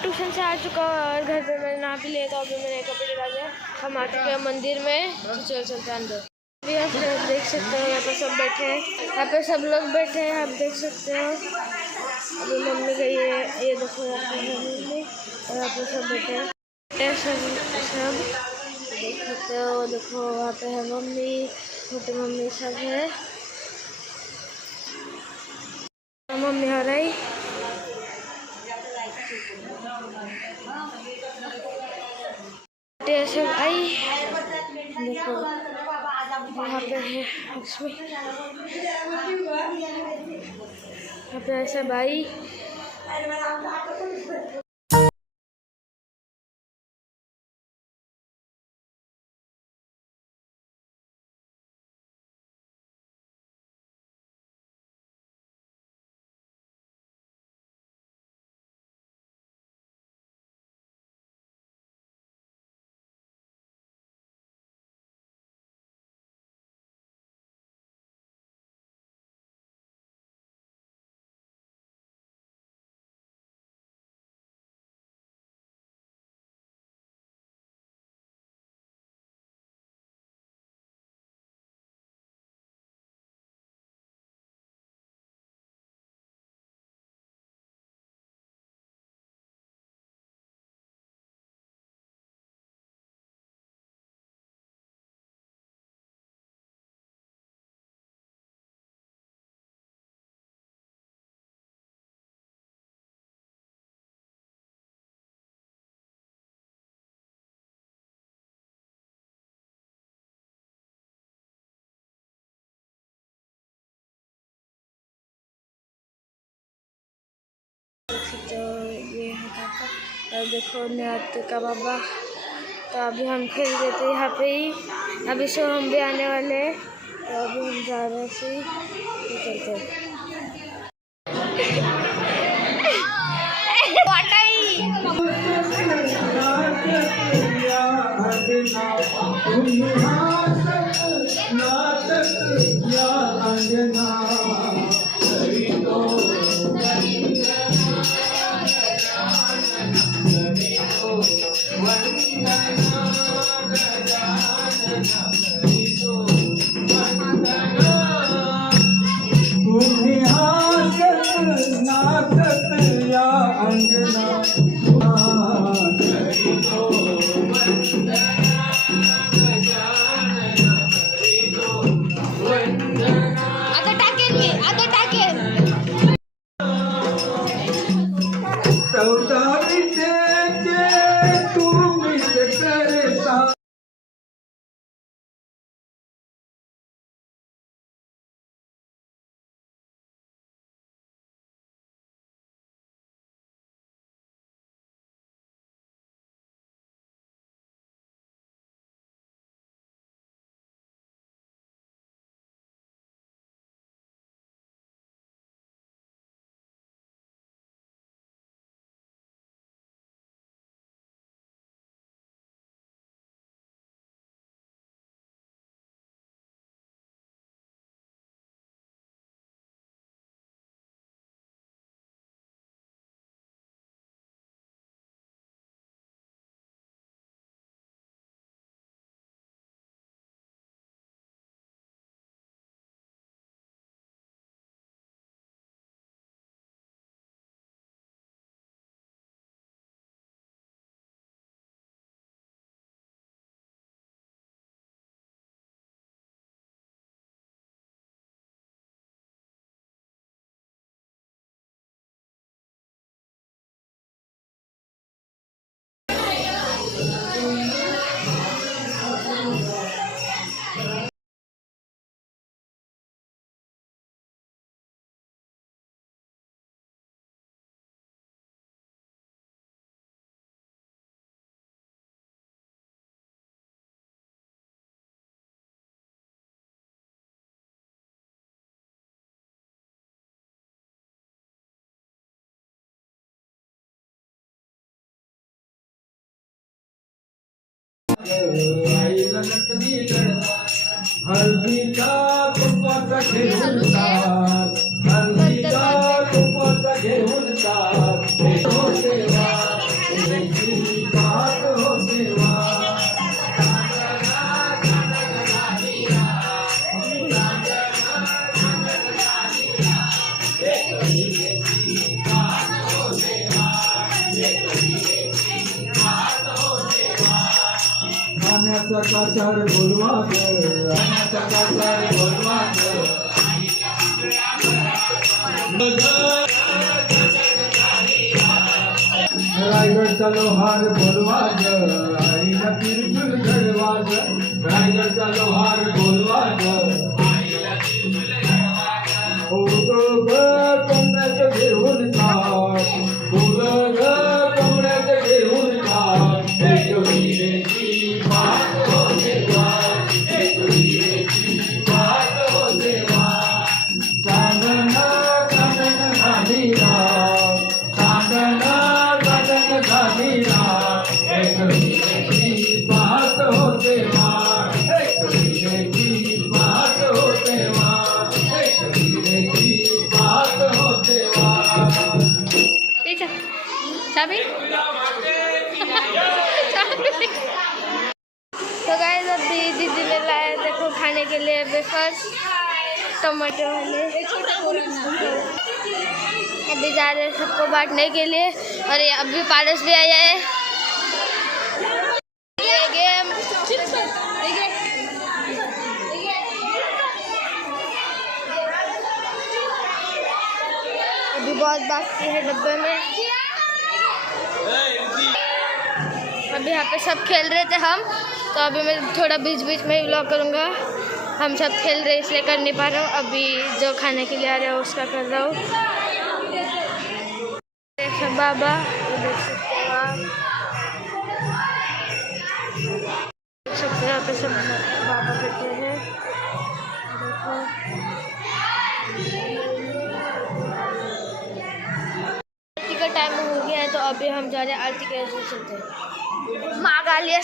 ट्यूशन से आ चुका और घर पे मैंने नहा भी लिया तो अभी मैंने कपड़े डाले। हम आ चुके हैं मंदिर में, तो चलो चलते हैं अंदर। अभी आप देख सकते हो यहाँ पे सब बैठे हैं, यहाँ पे सब लोग बैठे हैं, आप देख सकते हो। अभी मम्मी गई है, ये देखो यहाँ पे मम्मी और यहाँ पे सब बैठे हैं सब देख सकते हो। देखो वहाँ पे है मम्मी, छोटी मम्मी सब है। मम्मी आ रही सब आई। देखो यहाँ पे है लक्ष्मी, यहाँ पे सब आई। तो ये है पापा और देखो निहाते का बाबा। तो अभी हम खेल रहे थे यहाँ पे ही, अभी सो हम भी आने वाले हैं, तो अभी हम जा रहे हैं से चलते हैं। हल्दीचा तुपाचा घेऊन हल्दीचा तुपाचा घेऊन चकाचर बोलवा चकाचर बोलवा रायगडचा लोहार बोलवाज आईला तिरचुल घडवाज रायगडचा लोहार बोलवाज हो ग कमळ्यात घेऊन ताट हो ग कमळ्यात घेऊन ताट एक विरेची बात हो देवा एक विरेची बात हो देवा चांदणा चांदण घालीला चांदणा चांदण घालीला एक विरेची बात हो देवा एक विरेची बात हो देवा एक विरेची बात हो देवा पीछे चाबी तो गाइस अभी दीदी ने लाया देखो खाने के लिए वेफर्स टमाटर वाले अभी जा रहे हैं सबको बांटने के लिए और ये अभी पारस भी आया है ये गेम अभी बहुत बाकी है डब्बे में अभी यहाँ पे सब खेल रहे थे हम तो अभी मैं थोड़ा बीच बीच में ही व्लॉग करूँगा हम सब खेल रहे इसलिए कर नहीं पा रहा हूँ अभी जो खाने के लिए आ रहा है उसका कर रहा हूँ सब बाबा देख सकते हो आप देख सकते हो यहाँ पे सब बाबा बैठे हैं देखो आरती का टाइम हो गया है तो अभी हम जा रहे हैं आरती के ऐसे चलते हैं माँ गालिया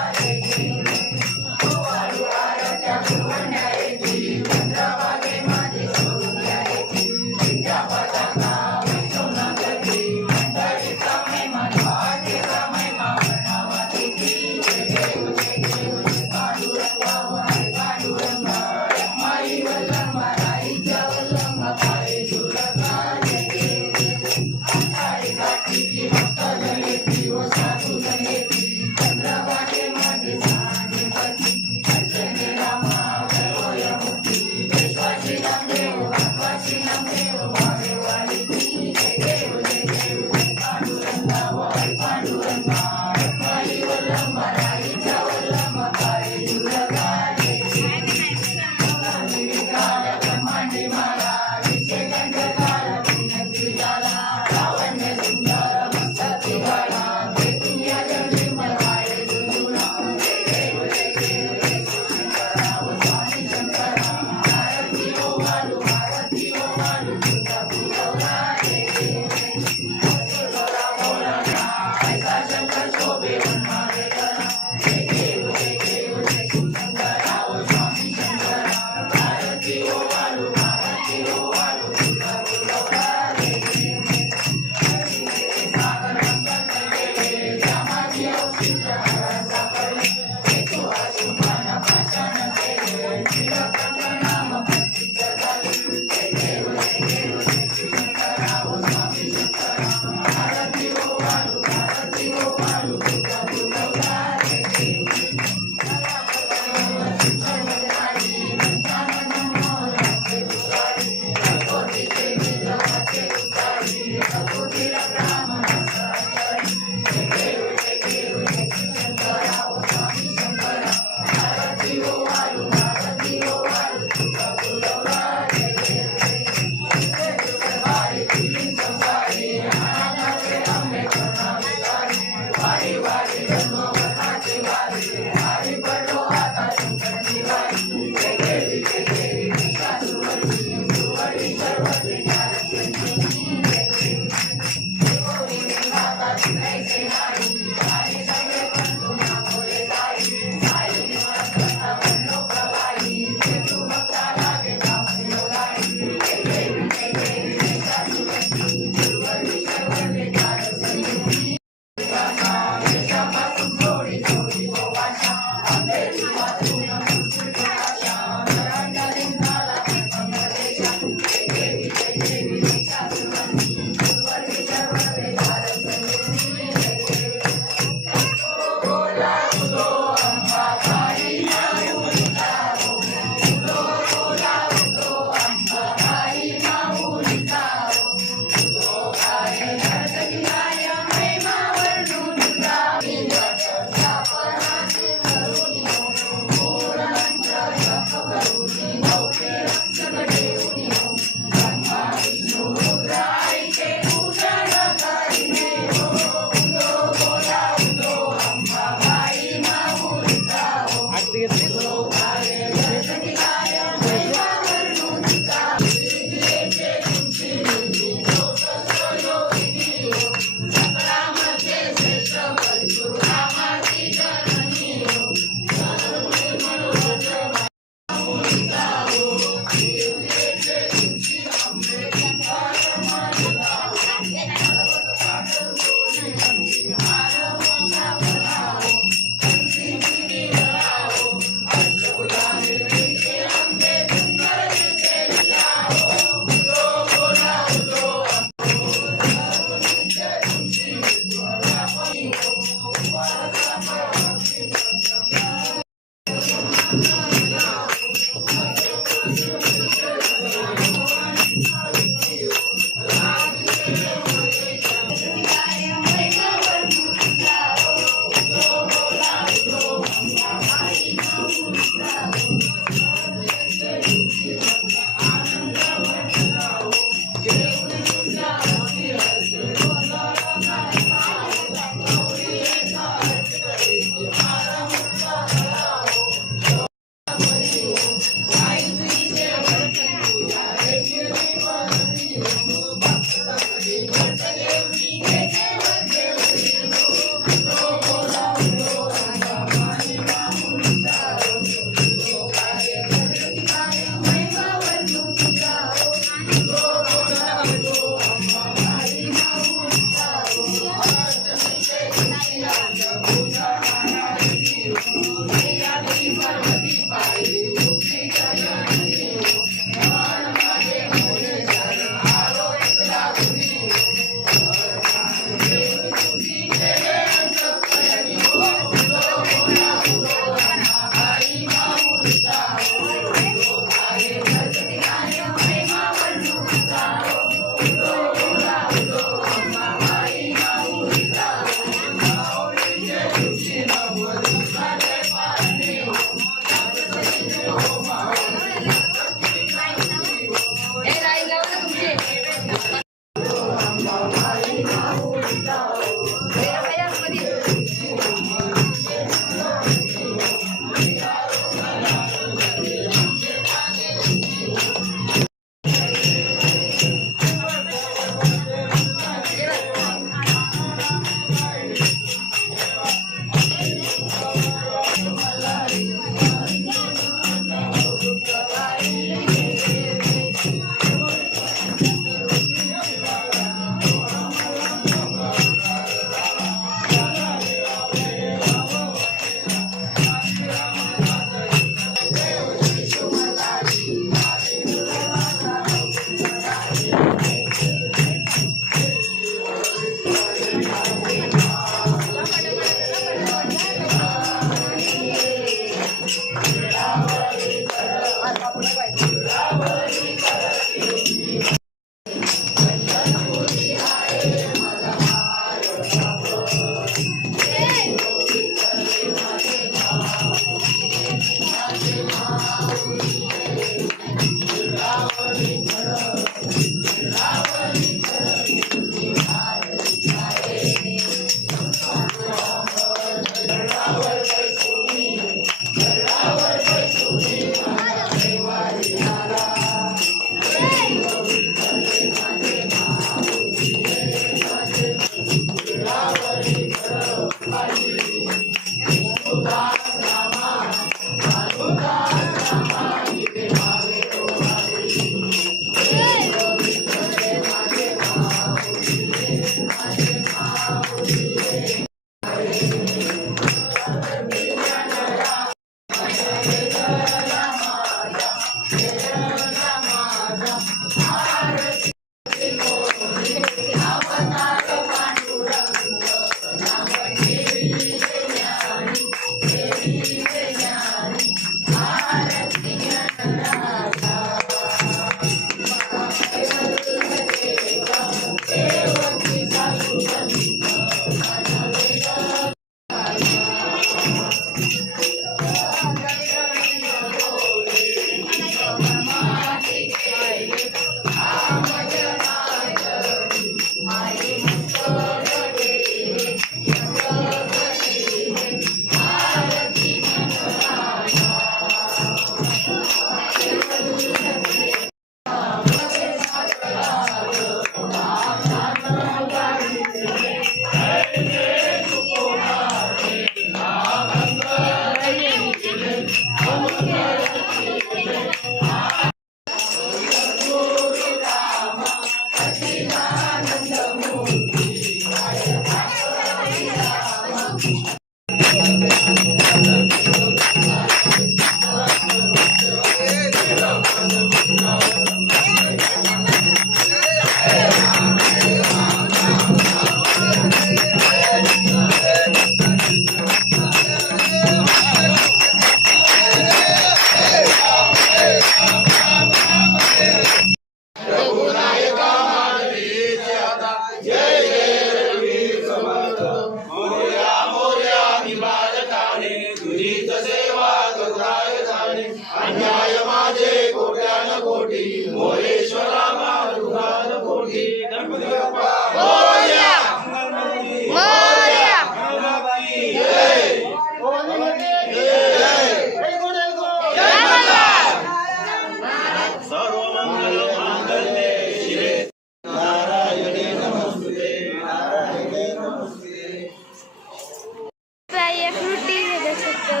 ये फ्रूटी है, देख सकते हो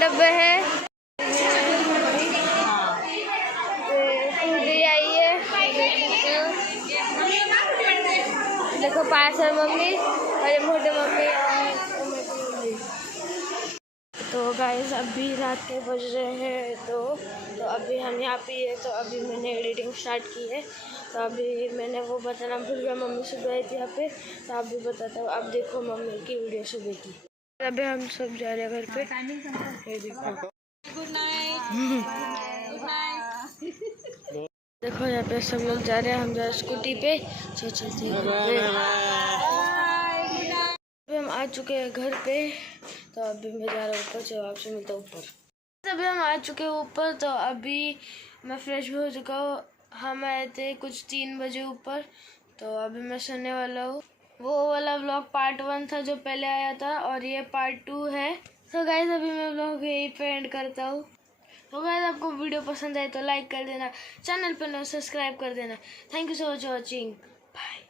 डब्बे है। फ्रूटी आई है, देखो पास है मम्मी और ये मोटे मम्मी और मम्मी। तो गाइस अभी रात के बज रहे हैं तो अभी हम यहाँ पे है। तो अभी मैंने एडिटिंग स्टार्ट की है। तो अभी मैंने वो बताना भूल गया, मम्मी सुबह आई थी यहाँ पे। तो अभी बताता हूँ, अब देखो मम्मी की वीडियो सुबह की। अभी हम सब जा रहे हैं घर पे, ये देखो। Good night. देखो यहाँ पे सब लोग जा रहे हैं, हम जा रहे हैं स्कूटी पे, चलते हैं। अभी हम आ चुके हैं घर पे। तो अभी मैं जा रहा हूँ ऊपर, चलो आपसे मिलता हूँ ऊपर। अभी हम आ चुके हैं ऊपर। तो अभी मैं फ्रेश भी हो चुका हूँ। हम आए थे कुछ 3 बजे ऊपर। तो अभी मैं सोने वाला हूँ। वो वाला व्लॉग पार्ट 1 था जो पहले आया था, और ये पार्ट 2 है। तो गाइस अभी मैं व्लॉग यहीं पे एंड करता हूँ। तो गाइस आपको वीडियो पसंद आए तो लाइक कर देना, चैनल पर सब्सक्राइब कर देना। Thank you so much watching, bye.